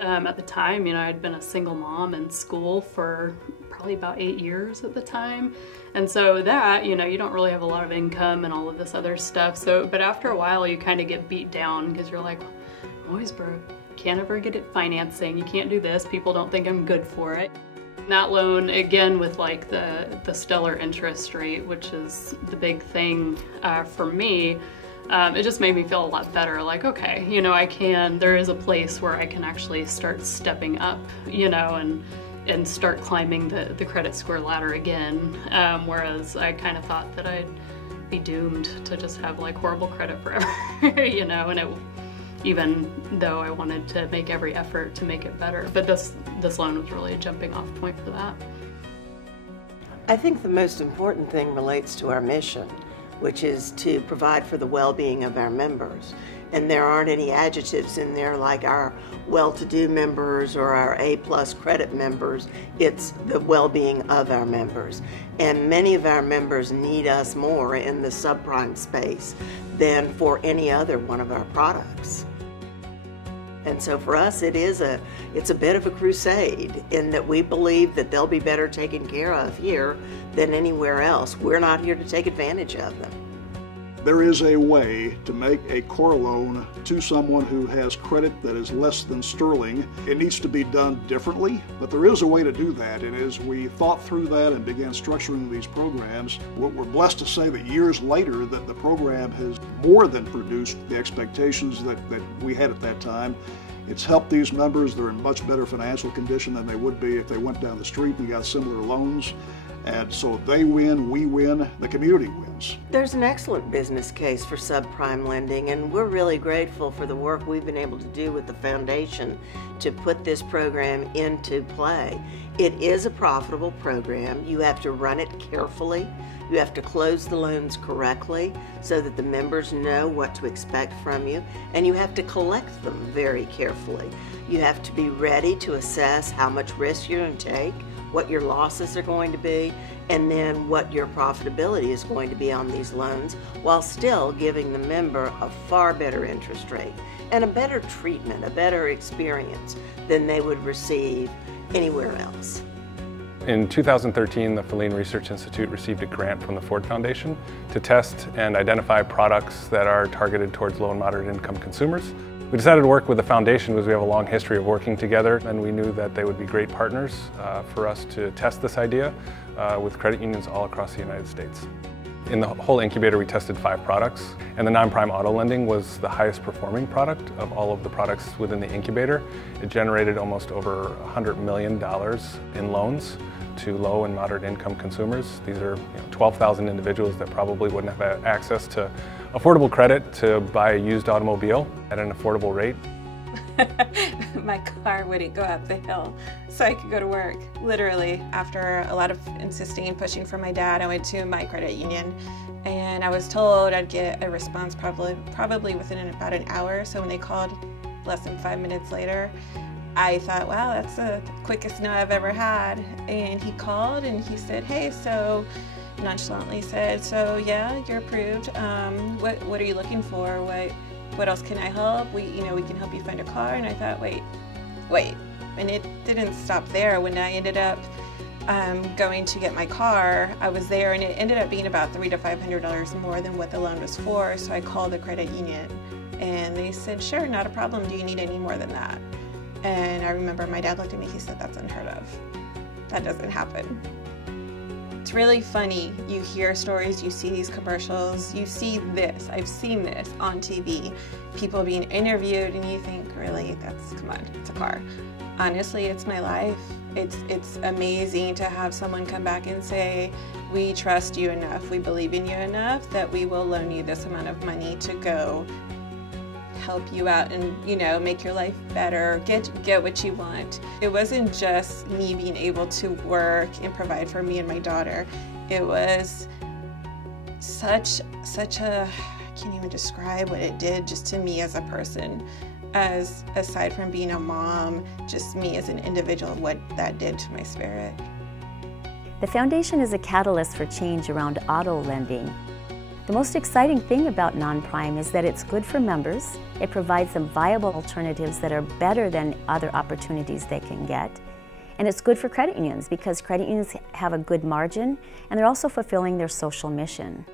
At the time, I'd been a single mom in school for probably about 8 years at the time. And so that, you don't really have a lot of income and all of this other stuff. But after a while, you kind of get beat down because you're like, I'm always broke. Can't ever get it financing. You can't do this. People don't think I'm good for it. And that loan, again, with like the stellar interest rate, which is the big thing for me, it just made me feel a lot better. Like, okay, there is a place where I can actually start stepping up, and start climbing the credit score ladder again. Whereas I kind of thought that I'd be doomed to just have like horrible credit forever, and even though I wanted to make every effort to make it better. But this loan was really a jumping off point for that. I think the most important thing relates to our mission, which is to provide for the well-being of our members. And there aren't any adjectives in there like our well-to-do members or our A-plus credit members. It's the well-being of our members. And many of our members need us more in the subprime space than for any other one of our products. And so for us, it's a bit of a crusade in that we believe that they'll be better taken care of here than anywhere else. We're not here to take advantage of them. There is a way to make a core loan to someone who has credit that is less than sterling. It needs to be done differently, but there is a way to do that. And as we thought through that and began structuring these programs, we're blessed to say that years later that the program has more than produced the expectations that we had at that time. It's helped these members. They're in much better financial condition than they would be if they went down the street and got similar loans. And so they win, we win, the community wins. There's an excellent business case for subprime lending, and we're really grateful for the work we've been able to do with the foundation to put this program into play. It is a profitable program. You have to run it carefully. You have to close the loans correctly so that the members know what to expect from you, and you have to collect them very carefully. You have to be ready to assess how much risk you're going to take, what your losses are going to be, and then what your profitability is going to be on these loans, while still giving the member a far better interest rate and a better treatment, a better experience than they would receive anywhere else. In 2013, the Filene Research Institute received a grant from the Ford Foundation to test and identify products that are targeted towards low and moderate income consumers. We decided to work with the foundation because we have a long history of working together, and we knew that they would be great partners for us to test this idea with credit unions all across the United States. In the whole incubator, we tested 5 products, and the non-prime auto lending was the highest performing product of all of the products within the incubator. It generated almost over $100 million in loans to low and moderate income consumers. These are 12,000 individuals that probably wouldn't have access to affordable credit to buy a used automobile at an affordable rate. My car wouldn't go up the hill so I could go to work. Literally, after a lot of insisting, pushing for my dad, I went to my credit union, and I was told I'd get a response probably within about an hour. So when they called less than 5 minutes later, I thought, wow, that's the quickest no I've ever had. And he called and he said, hey, so nonchalantly said, so yeah, you're approved. What are you looking for? What else can I help? We can help you find a car. And I thought, wait. And it didn't stop there. When I ended up going to get my car, I was there, and it ended up being about $300 to $500 more than what the loan was for. So I called the credit union, and they said, sure, not a problem. Do you need any more than that? And I remember my dad looked at me, he said, that's unheard of. That doesn't happen. It's really funny. You hear stories, you see these commercials, you see this. I've seen this on TV. People being interviewed, and you think, really, come on, it's a car. Honestly, it's my life. It's amazing to have someone come back and say, we trust you enough, we believe in you enough that we will loan you this amount of money to go help you out and make your life better, get what you want. It wasn't just me being able to work and provide for me and my daughter. It was such a, I can't even describe what it did just to me as a person, as aside from being a mom, just me as an individual, what that did to my spirit. The foundation is a catalyst for change around auto lending. The most exciting thing about non-prime is that it's good for members. It provides them viable alternatives that are better than other opportunities they can get. And it's good for credit unions because credit unions have a good margin and they're also fulfilling their social mission.